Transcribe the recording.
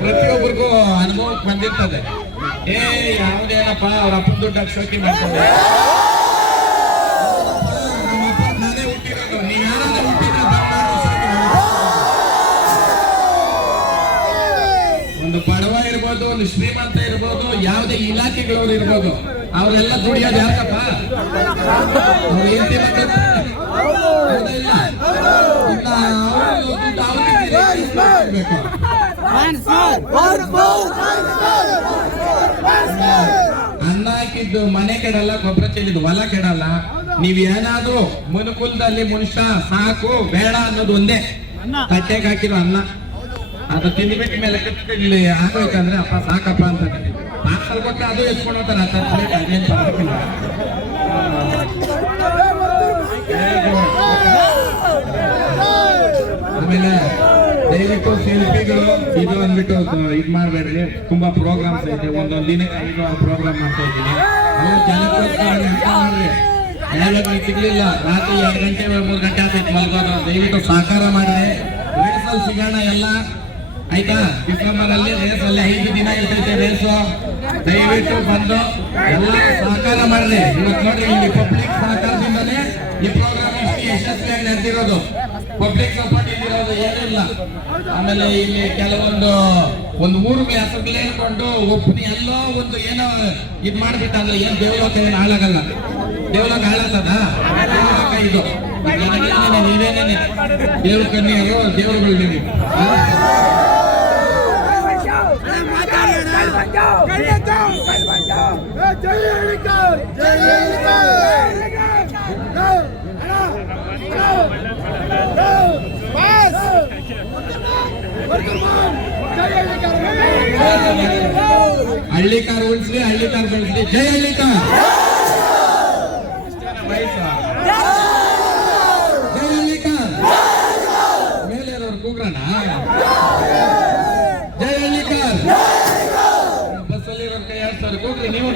ಪ್ರತಿಯೊಬ್ಬರಿಗೂ ಅನುಭವಕ್ಕೆ ಬಂದಿರ್ತದೆ. ಏ ಯಾವುದೇನಪ್ಪ ಅವ್ರ ಅಪ್ಪನ ದುಡ್ಡು ಅಕ್ಷೋಕಿ ಮಾಡ್ತಾರೆ ನಾನೇ ಹುಟ್ಟಿರೋದು. ನೀವ್ ಯಾರಾದ್ರೂ ಹುಟ್ಟಿದ್ರೆ ದಯಮಾಡಿ ಶೋಕಿ ಮಾಡಿ. ಒಂದು ಬಡವ ಇರ್ಬೋದು, ಒಂದು ಶ್ರೀಮಂತ ಇರ್ಬೋದು, ಯಾವುದೇ ಇಲಾಖೆಗಳವ್ರು ಇರ್ಬೋದು, ಅವ್ರೆಲ್ಲ ದುಡಿಯೋದು ಯಾಕಪ್ಪ ಅವ್ರು ಹೌದಾ ಇಲ್ಲ? ಅನ್ನ ಹಾಕಿದ್ದು ಮನೆ ಕೆಡಲ್ಲ ಗೊಬ್ಬರ ಚೆಲ್ಲಿದ್ದು ಹೊಲ ಕೆಡಲ್ಲ. ನೀವ್ ಏನಾದ್ರೂ ಮುನುಕುಲ್ದಲ್ಲಿ ಮನುಷ್ಯ ಸಾಕು ಬೇಡ ಅನ್ನೋದು ಒಂದೇ. ತಟ್ಟೆಗೆ ಹಾಕಿರೋ ಅನ್ನ. ಅದು ತಿಂದ್ಬಿಟ್ಟ ಮೇಲೆ ಇಲ್ಲಿ ಆಗ್ಬೇಕಂದ್ರೆ ಅಪ್ಪ ಸಾಕಪ್ಪ ಅಂತ ಪಾರ್ಸಲ್ ಕೊಟ್ಟು ಅದು ಎತ್ಕೊಂಡು ಹೋಗ್ತಾರೆ ಅದೇನ್ ದಯವಿಟ್ಟು ಶಿಲ್ಪಿಗಳು, ಇದು ಅಂದ್ಬಿಟ್ಟು ಇದು ಮಾಡಬೇಡ್ರಿ. ತುಂಬಾ ಪ್ರೋಗ್ರಾಮ್ಸ್ ಐತೆ. ಒಂದೊಂದು ದಿನಕ್ಕೆ ಐದು ಆರು ಪ್ರೋಗ್ರಾಮ್ ಮಾಡ್ತಾ ಇದ್ದೀನಿ. ಜನಕ್ಕೋಸ್ಕರ ಸಿಗ್ಲಿಲ್ಲ? ರಾತ್ರಿ ಎರಡು ಗಂಟೆ ಮೂರು ಗಂಟೆ ಆಗ್ತೈತೆ ಮಲ್ಗೋದು. ದಯವಿಟ್ಟು ಸಹಕಾರ ಮಾಡಿದೆ ರೇಸಲ್ಲಿ ಸಿಗೋಣ ಎಲ್ಲ. ಆಯ್ತಾ? ಡಿಸೆಂಬರಲ್ಲಿ ರೇಸ್ ಅಲ್ಲಿ ಐದು ದಿನ ಇರ್ತೈತೆ ರೇಸು ದಯವಿಟ್ಟು ಬಂದು ಎಲ್ಲ ಸಹಕಾರ ಮಾಡಿದೆ ಇವತ್ತು ನೋಡ್ರಿ, ಇಲ್ಲಿ ಪಬ್ಲಿಕ್ ಸಹಕಾರದಿಂದಲೇ ಈ ಪ್ರೋಗ್ರಾಮ್ ಇಷ್ಟು ಯಶಸ್ವಿಯಾಗಿ ನಡೆದಿರೋದು. ಪಬ್ಲಿಕ್ ಸಪೋರ್ಟ್ ಇದ್ದಿರೋದು ಏನಿಲ್ಲ. ಆಮೇಲೆ ಇಲ್ಲಿ ಕೆಲವೊಂದು, ಒಂದು ಊರು ಹೆಸರುಗಳು ಹೇಳ್ಕೊಂಡು ಒಬ್ಬನಿ ಎಲ್ಲೋ ಒಂದು ಏನೋ ಇದ್ ಮಾಡ್ಬಿಟ್ಟಲ್ಲ ಏನ್ ದೇವಲೋಕ ಏನು ಹಾಳಾಗಲ್ಲ. ದೇವಲೋಕ ಹಾಳಾಗ್ತದ? ಇದು. ನೀವೇನೇನೆ ದೇವ್ರ ಕನ್ಯೆಯರು ದೇವರುಗಳು ನೀವು. ಆ? ಹಳ್ಳಿ ಕಾರ್ ಉಳಿಸ್ಲಿ ಹಳ್ಳಿ ಕಾರ್ ಬೆಳೆಸ್ಲಿ ಜೈ ಹಳ್ಳಿ ಕಾರ್ ವಯಸ್ಸು? ಜೈ ಹಳ್ಳಿ ಕಾರ್ ಮೇಲೆ ಇರೋರು ಕೂಗ್ರಣ ಜೈ ಹಳ್ಳಿ ಕಾರ್ ಬಸ್ಸಲ್ಲಿ ಇರೋರ್ ಕೈ ಆಡ್ತಾರೆ ಕೂಗ್ರಿ ನೀವು